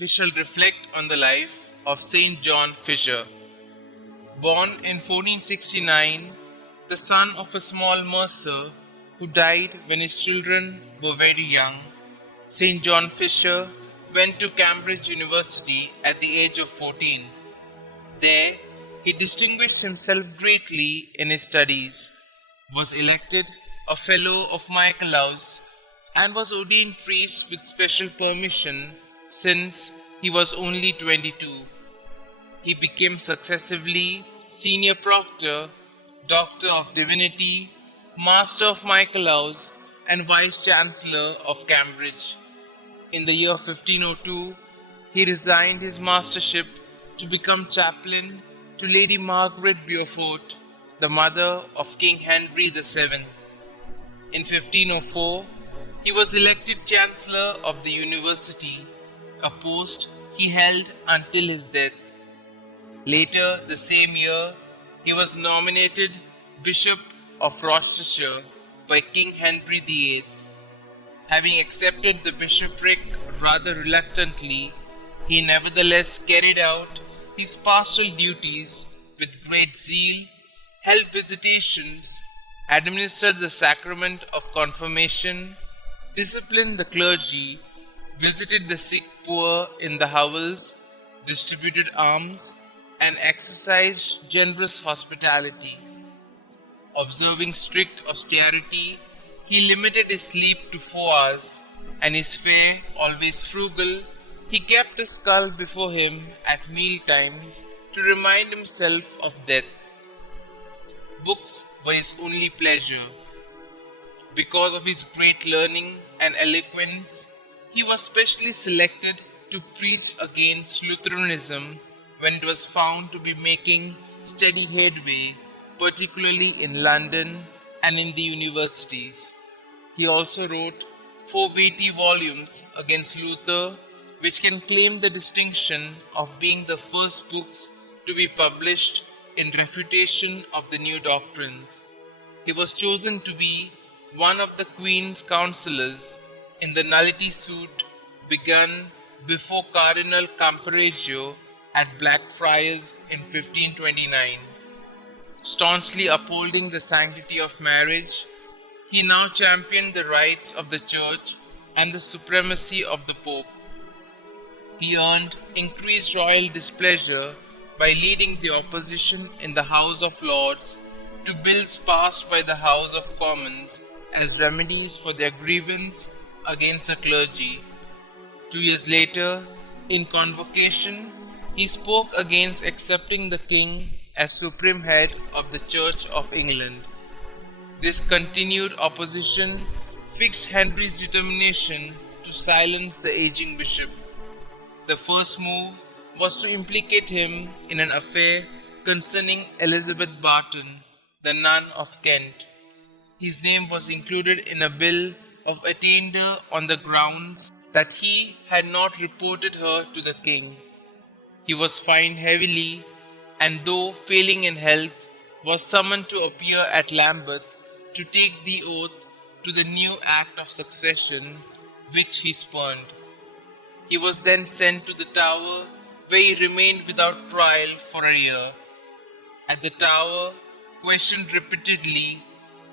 we shall reflect on the life of Saint John Fisher. Born in 1469, the son of a small mercer who died when his children were very young, Saint John Fisher went to Cambridge University at the age of 14. There, he distinguished himself greatly in his studies, was elected a Fellow of Michaelhouse, and was ordained priest with special permission since he was only 22. He became successively Senior Proctor, Doctor of Divinity, Master of Michaelhouse, and Vice-Chancellor of Cambridge. In the year 1502, he resigned his mastership to become chaplain to Lady Margaret Beaufort, the mother of King Henry VII. In 1504, he was elected Chancellor of the University, a post he held until his death. Later the same year, he was nominated Bishop of Rochester by King Henry VIII. Having accepted the bishopric rather reluctantly, he nevertheless carried out his pastoral duties with great zeal, held visitations, administered the sacrament of confirmation, disciplined the clergy, visited the sick poor in the hovels, distributed alms, and exercised generous hospitality. Observing strict austerity, he limited his sleep to 4 hours, and his fare always frugal. He kept a skull before him at meal times to remind himself of death. Books were his only pleasure. Because of his great learning and eloquence, he was specially selected to preach against Lutheranism when it was found to be making steady headway, particularly in London and in the universities. He also wrote 4 weighty volumes against Luther, which can claim the distinction of being the first books to be published in refutation of the new doctrines. He was chosen to be one of the Queen's counsellors in the nullity suit begun before Cardinal Campeggio at Blackfriars in 1529. Staunchly upholding the sanctity of marriage, he now championed the rights of the Church and the supremacy of the Pope. He earned increased royal displeasure by leading the opposition in the House of Lords to bills passed by the House of Commons as remedies for their grievance against the clergy. 2 years later, in Convocation, he spoke against accepting the king as supreme head of the Church of England. This continued opposition fixed Henry's determination to silence the aging bishop. The first move was to implicate him in an affair concerning Elizabeth Barton, the nun of Kent. His name was included in a bill of attainder on the grounds that he had not reported her to the king. He was fined heavily, and though failing in health, was summoned to appear at Lambeth to take the oath to the new Act of Succession, which he spurned. He was then sent to the Tower, where he remained without trial for a year. At the Tower, questioned repeatedly,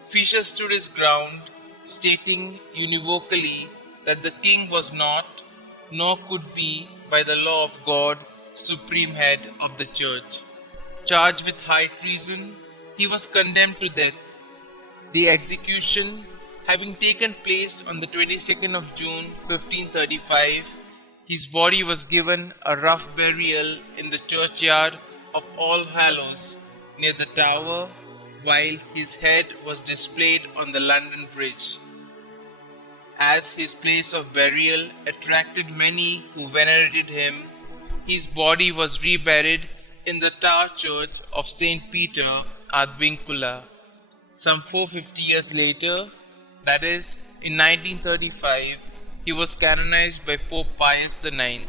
Fisher stood his ground, stating univocally that the king was not, nor could be, by the law of God, supreme head of the Church. Charged with high treason, he was condemned to death. The execution having taken place on the 22nd of June 1535, his body was given a rough burial in the churchyard of All Hallows near the Tower, while his head was displayed on the London Bridge. As his place of burial attracted many who venerated him, his body was reburied in the Tower Church of St. Peter ad Vincula. Some 450 years later, that is, in 1935, he was canonized by Pope Pius IX.